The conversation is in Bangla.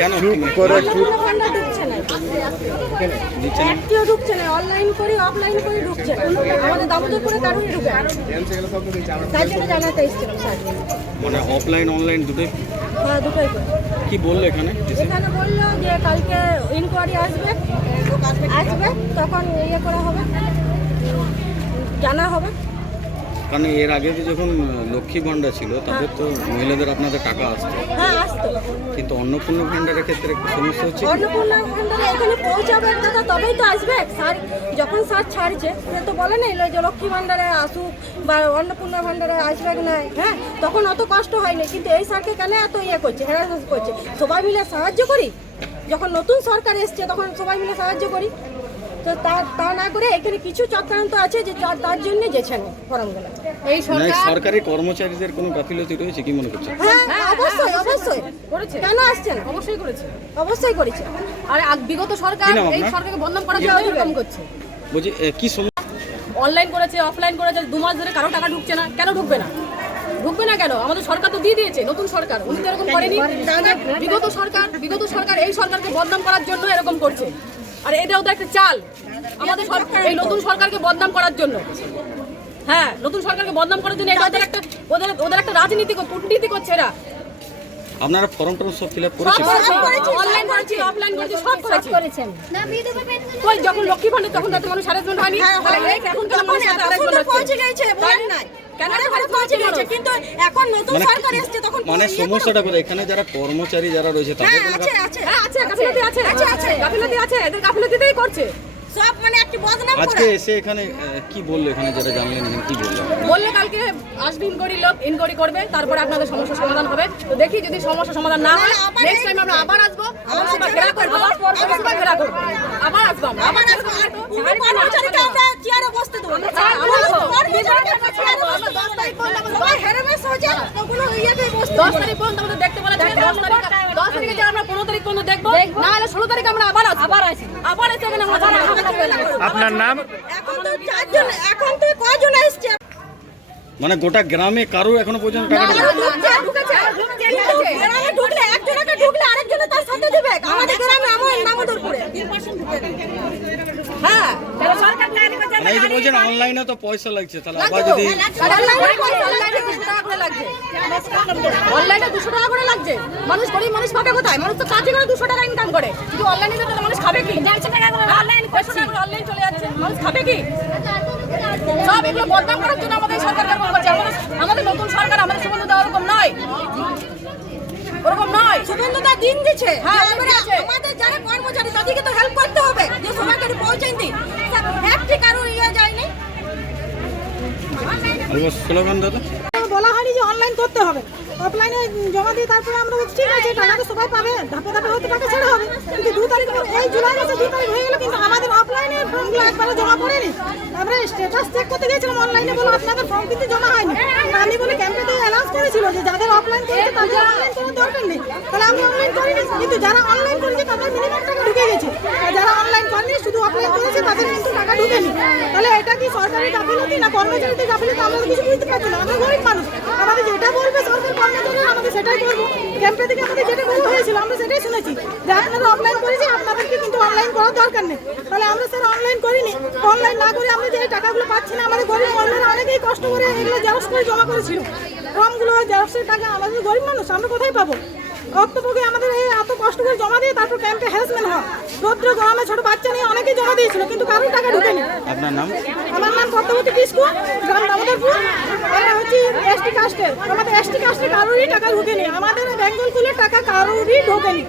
কেন চুপ করে চুপ একটিও ঢুকছে না, অনলাইন করি অফলাইন করি ঢুকছে না, আমাদের দামোদরপুরে কারণে ঢুকে তাই জন্য জানাতে এসেছিলাম স্যার। মানে অফলাইন অনলাইন দুটোই হ্যাঁ দুটোই করে। কি বললো এখানে? এখানে বললো যে কালকে ইনকোয়ারি আসবে তখন ইয়ে করা হবে, জানা হবে। কারণ এর আগে তো যখন লক্ষ্মী ভাণ্ডার ছিল তাদের তো মহিলাদের আপনাদের টাকা আসতো, হ্যাঁ আসতো, কিন্তু অন্নপূর্ণা ভাণ্ডারের ক্ষেত্রে একটু সমস্যা হচ্ছে। অন্নপূর্ণা ভান্ডারে এখানে পৌঁছাবে দাদা তবেই তো আসবে স্যার। যখন স্যার ছাড়ছে সে তো বলে না যে লক্ষ্মী ভান্ডারে আসুক বা অন্নপূর্ণা ভান্ডারে আসবে না, হ্যাঁ তখন অত কষ্ট হয়নি। কিন্তু এই স্যারকে কেন এত ইয়ে করছে, হ্যারাসমেন্ট করছে? সবাই মিলে সাহায্য করি, যখন নতুন সরকার এসছে তখন সবাই মিলে সাহায্য করি। তো তা না করে এখানে কিছু চক্রান্ত আছে যে তার জন্য যেছেন ফর্মগুলো। এই সরকারি কর্মচারীদের কোনো গাফিলতি রয়েছে কি মনে করছেন? হ্যাঁ অবশ্যই অবশ্যই করেছে, কেন আসছেন? অবশ্যই করেছে, অবশ্যই করেছে। আর বিগত সরকার এই সরকারকে বদনাম করার জন্য এরকম করছে। বলছি কি সমস্যা? অনলাইন করেছে, অফলাইন করেছে, 2 মাস ধরে কারো টাকা ঢুকছে না। কেন ঢুকবে না? ঢুকবে না কেন? আমাদের সরকার তো দিয়ে দিয়েছে, নতুন সরকার, উনি তো এরকম করেনি। বিগত সরকার এই সরকারকে বদনাম করার জন্য এরকম করছে। আর এটাও তো একটা চাল আমাদের সরকার, এই নতুন সরকারকে বদনাম করার জন্য। হ্যাঁ, নতুন সরকারকে বদনাম করার জন্য এটা ওদের একটা রাজনীতি কূটনীতি করছে এরা। আপনারা ফর্ম টর্ম সব ফিল আপ করেছেন? অনলাইন করেছি, অফলাইন করেছি, সব করেছেন। কই যখন লক্ষ্মী ভান্ডার তখন তো মানুষ হ্যারাসমেন্ট হয়নি, এখন কেন মানুষ হ্যারাসমেন্ট পৌঁছে গেছে বলেন নাই কেন ঘরে পৌঁছে গেছে? কিন্তু এখন নতুন সরকার এসেছে তখন মানে সমস্যাটা করে এখানে যারা কর্মচারী যারা রয়েছে তাদের কোনো আছে আছে আছে গাফিলতি আছে, গাফিলতি আছে, এদের গাফিলতিতেই করছে সব, মানে একটি বদনাম আজকে করা। এসে এখানে কি বললো? এখানে যারা জানলেন এখানে কি বললো? বললে কালকে আসবে ইনকোয়ারি করবে, তারপরে আপনাদের সমস্যা সমাধান হবে। তো দেখি যদি সমস্যা সমাধান না হয় নেক্সট টাইম আমরা আবার আসবো, আবার ঘেরা করবো, আবার আসবো, আবার আসবো। কর্মচারীকে আমরা চেয়ারে বসতে দেবো না, কর্মচারীকে চেয়ারে বসতে দেবো না। সবাই হ্যারাসমেন্ট হচ্ছে, ওগুলো ইয়েতে বসতে 10 তারিখ পর্যন্ত আমাদের দেখতে বলেছে, 10 তারিখে আমরা 15 তারিখ পর্যন্ত দেখবো, না হলে 16 তারিখে আমরা আবার আসি, আবার এসে এখানে আমরা আপনার নাম? এখন তো 4 জন, এখন তো কয়জন আসছে? মানে গোটা গ্রামে কারো এখনো পর্যন্ত টাকা গ্রামে ঢুকলে একজনকে ঢুকলে আরেকজনে তার সাথে দেবে। আমাদের গ্রামে আমার দামোদরপুরে 3% ঢুকে। হ্যাঁ সরকার জানি করছে এই যে বলছেন অনলাইনে তো পয়সা লাগছে, তাহলে আবার যদি অনলাইনে 200 টাকা করে লাগছে, অনলাইনে 200 টাকা করে লাগছে। মানুষ গরিব মানুষ পাবে কোথায়? মানুষ তো কাজে করে 200 টাকা ইনকাম করে, কিন্তু অনলাইনে তো মানুষ খাবে কি? 150 টাকা করে অনলাইন করছে, অনলাইন চলে যাচ্ছে, মানুষ খাবে কি? সব এগুলো বদনাম করার জন্য আমাদের সরকার এরকম করছে। আমাদের নতুন সরকার আমাদের সম্বন্ধে দেওয়া ওরকম নয়, ওরকম নয়। সুগন্ধটা দিন দিচ্ছে। হ্যাঁ, আমাদের যারা কর্মচারী তাদেরকে তো হেল্প করতে হবে, যে সবাইকে পৌঁছাই দিই। একটি কারো ইয়ে যায়নি, স্লোগান দাদা বলা হয়নি যে অনলাইন করতে হবে, অফলাইনে জমা দিয়ে তারপরে আমরা বলছি ঠিক আছে টাকা তো সবাই পাবে, ধাপে ধাপে হয়তো টাকা ছাড়া হবে। কিন্তু 2 তারিখ, এই জুলাই মাসে 2 তারিখ হয়ে গেল, কিন্তু আমাদের অফলাইনে ফর্মগুলো একবারে জমা করেনি। তারপরে স্ট্যাটাস চেক করতে গেছিলাম, অনলাইনে বলো আপনাদের ফর্ম কিন্তু জমা হয়নি। আমি বলে ক্যাম্পেতে অ্যানাউন্স করেছিল যে যাদের অফলাইন করেছে তাদের অনলাইন করার দরকার নেই, তাহলে আমি অনলাইন করিনি। কিন্তু যারা অনলাইন করেছে তাদের মিনিমাম টাকা ঢুকে গেছে, আর যারা অনলাইন করেনি শুধু অফলাইন করেছে তাদের কিন্তু টাকা ঢুকেনি। তাহলে এটা কি সরকারি গাফিলতি না কর্মচারীদের গাফিলতি? আমরা কিছু বুঝতে পারছি না, আমরা গরিব মানুষ, আমাদের যেটা বলবে সরকার কর্মচারী আমাদের সেটাই করবো। ক্যাম্পে থেকে আমাদের যেটা বলা হয়েছিল আমরা সেটাই শুনেছি, যে আপনারা অফলাইন করেছি আপনাদেরকে কিন্তু অনলাইন করার দরকার নেই। তাহলে আমরা স্যার অনলাইন করিনি, অনলাইন না করে আমরা যে টাকাগুলো পাচ্ছি না, আমাদের গরিব মহিলারা অনেকেই কষ্ট করে এগুলো জেরক্স করে জমা করেছিল, ফর্মগুলো জেরক্সের টাকা। আমাদের গরিব মানুষ, আমরা কোথায় পাবো? অক্টোবরে আমাদের এই এত কষ্ট করে জমা দিয়ে তারপর ক্যাম্পে হ্যারাসমেন্ট হয়। রৌদ্র গ্রামে ছোট বাচ্চা নিয়ে অনেকেই জমা দিয়েছিল, কিন্তু কারোর টাকা ঢুকেনি। আপনার নাম? আমার নাম পদ্মাবতী কিসকু, গ্রাম দামোদরপুর। আমরা হচ্ছে এসটি কাস্টের, আমাদের এসটি কাস্টের কারোরই টাকা ঢুকেনি, আমাদের বেঙ্গল কুলের টাকা কারোরই ঢোকেনি।